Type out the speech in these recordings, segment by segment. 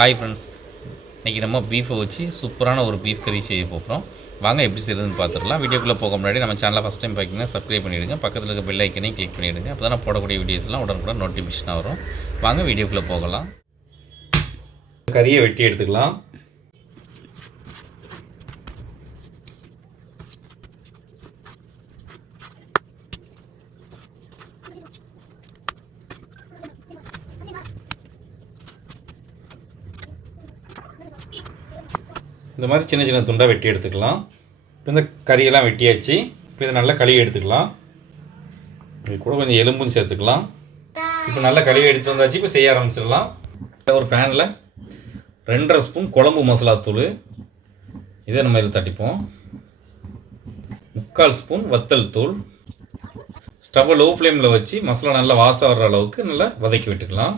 Hi friends இன்றைக்கி நம்ம பீஃபை வச்சு சூப்பரான ஒரு பீஃப் கறி செய்ய போகிறோம் வாங்க எப்படி செய்யறதுன்னு பார்த்துடலாம் வீடியோக்குள்ளே போக முன்னாடி நம்ம சேனலை ஃபஸ்ட் டைம் பார்க்கிங்கன்னா சப்ஸ்கிரைப் பண்ணிவிடுங்க பக்கத்தில் இருக்க பெல் ஐக்கனையும் கிளிக் பண்ணிவிடுங்க அப்போ தான் போடக்கூடிய வீடியோஸ்லாம் உடனுக்குடன் நோட்டிஃபிகேஷனாக வரும். வாங்க வீடியோக்குள்ளே போகலாம். கறியை வெட்டி எடுத்துக்கலாம். இந்த மாதிரி சின்ன சின்ன துண்டாக வெட்டி எடுத்துக்கலாம். இப்போ இந்த கறியெல்லாம் வெட்டியாச்சு. இப்போ இதை நல்லா கழுவி எடுத்துக்கலாம். இது கூட கொஞ்சம் எலும்பும் சேர்த்துக்கலாம். இப்போ நல்லா கழுவி எடுத்து வந்தாச்சு. இப்போ செய்ய ஆரம்பிச்சிடலாம். ஒரு ஃபேனில் ரெண்டரை ஸ்பூன் குழம்பு மசாலா தூள். இதை நம்ம இதில் தட்டிப்போம். முக்கால் ஸ்பூன் வத்தல் தூள். ஸ்டவ்வை லோ ஃப்ளேமில் வச்சு மசாலா நல்லா வாசம் வர்ற அளவுக்கு நல்லா வதக்கி விட்டுக்கலாம்.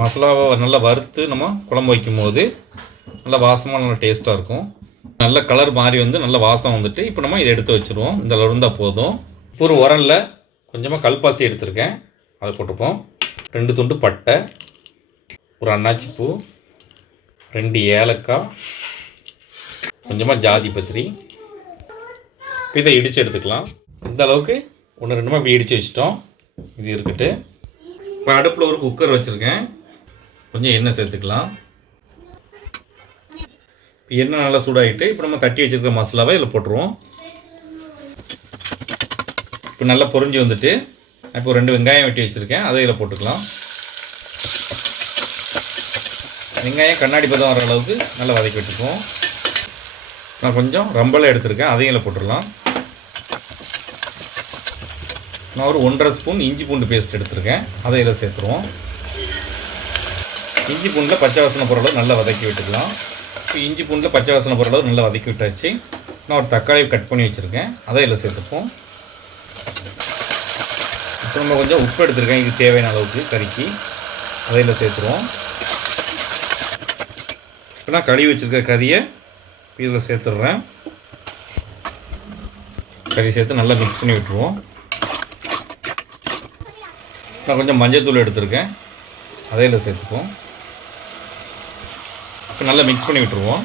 மசாலாவை நல்லா வறுத்து நம்ம குழம்பு வைக்கும் போது நல்லா வாசமாக நல்லா டேஸ்ட்டாக இருக்கும். நல்ல கலர் மாறி வந்து நல்ல வாசம் வந்துட்டு இப்போ நம்ம இதை எடுத்து வச்சுருவோம். இந்த அளவு இருந்தால் போதும். ஒரு உரலில் கொஞ்சமாக கல்பாசி எடுத்திருக்கேன். அதை போட்டுப்போம். ரெண்டு துண்டு பட்டை ஒரு அன்னாச்சி பூ ரெண்டு ஏலக்காய் கொஞ்சமாக ஜாதி பத்திரி. இதை இடித்து எடுத்துக்கலாம். இந்த அளவுக்கு ஒன்று ரெண்டுமா இப்படி இடித்து வச்சிட்டோம். இது இருக்கட்டு இப்போ அடுப்பில் ஒரு குக்கர் வச்சுருக்கேன். கொஞ்சம் எண்ணெய் சேர்த்துக்கலாம். எண்ணெய் நல்லா சூடாகிட்டு இப்போ நம்ம தட்டி வச்சுருக்கிற மசாலாவை இதில் போட்டுருவோம். இப்போ நல்லா பொறிஞ்சு வந்துட்டு இப்போ ரெண்டு வெங்காயம் வெட்டி வச்சுருக்கேன் அதை இதில் போட்டுக்கலாம். வெங்காயம் கண்ணாடி பதம் வர அளவுக்கு நல்லா வதக்கி விட்டுக்குவோம். நான் கொஞ்சம் ரம்பலை எடுத்திருக்கேன் அதையும் இதில் போட்டுடலாம். நான் ஒரு ஒன்றரை ஸ்பூன் இஞ்சி பூண்டு பேஸ்ட் எடுத்திருக்கேன் அதை இதில் சேர்த்துருவோம். இஞ்சி பூண்டில் பச்சை வாசனை போகிற அளவு நல்லா வதக்கி விட்டுக்கலாம். இப்போ இஞ்சி பூண்டில் பச்சை வாசனை போகிற அளவு நல்லா வதக்கி விட்டாச்சு. நான் ஒரு தக்காளி கட் பண்ணி வச்சுருக்கேன். அதை இதில் சேர்த்துப்போம். இப்போ நம்ம கொஞ்சம் உப்பு எடுத்துருக்கேன். இது தேவையான அளவுக்கு கறிக்கு அதை இதில் சேர்த்துருவோம். இப்போ நான் கழுவி வச்சுருக்க கறியை இதில் சேர்த்துடுறேன். கறி சேர்த்து நல்லா மிக்ஸ் பண்ணி விட்டுருவோம். நான் கொஞ்சம் மஞ்சள் தூள் எடுத்திருக்கேன் அதையில் சேர்த்துப்போம். இப்போ நல்லா மிக்ஸ் பண்ணி விட்டுருவோம்.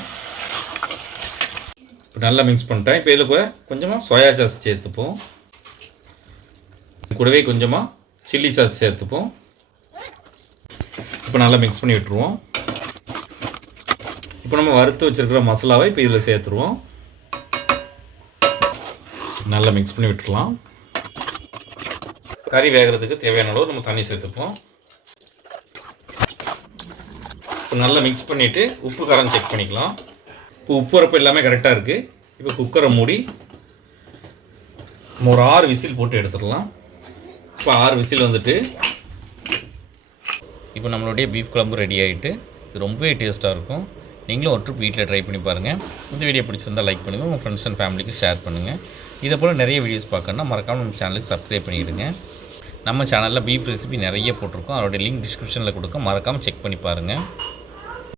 இப்போ நல்லா மிக்ஸ் பண்ணிட்டேன். இப்போ இதில் கூட கொஞ்சமாக சோயா சாஸ் சேர்த்துப்போம். கூடவே கொஞ்சமாக சில்லி சாஸ் சேர்த்துப்போம். இப்போ நல்லா மிக்ஸ் பண்ணி விட்டுருவோம். இப்போ நம்ம வறுத்து வச்சுருக்கிற மசாலாவை இப்போ இதில் சேர்த்துருவோம். நல்லா மிக்ஸ் பண்ணி விட்டுருலாம் கறி வேகிறதுக்கு தேவையான அளவு நம்ம தண்ணி சேர்த்துப்போம். இப்போ நல்லா மிக்ஸ் பண்ணிவிட்டு உப்பு காரம் செக் பண்ணிக்கலாம். இப்போ உப்பு உரப்பு எல்லாமே கரெக்டாக இருக்குது இப்போ குக்கரை மூடி ஒரு ஆறு விசில் போட்டு எடுத்துடலாம். இப்போ ஆறு விசில் வந்துட்டு இப்போ நம்மளுடைய பீஃப் குழம்பு ரெடி ஆகிட்டு இது ரொம்பவே டேஸ்ட்டாக இருக்கும். நீங்களும் ஒரு ட்ரிப் வீட்டில் ட்ரை பண்ணி பாருங்கள் இந்த வீடியோ பிடிச்சிருந்தா லைக் பண்ணுங்கள் உங்கள் ஃப்ரெண்ட்ஸ் அண்ட் ஃபேமிலிக்கு ஷேர் பண்ணுங்கள் இதை போல் நிறைய வீடியோஸ் பார்க்கணுன்னா மறக்காமல் நம்ம சேனலுக்கு சப்ஸ்கிரைப் பண்ணிவிடுங்க நம்ம சேனலில் பீஃப் ரெசிபி நிறைய போட்டிருக்கோம். அதோடைய லிங்க் டிஸ்கிரிப்ஷனில் கொடுக்க மறக்காமல் செக் பண்ணி பாருங்கள்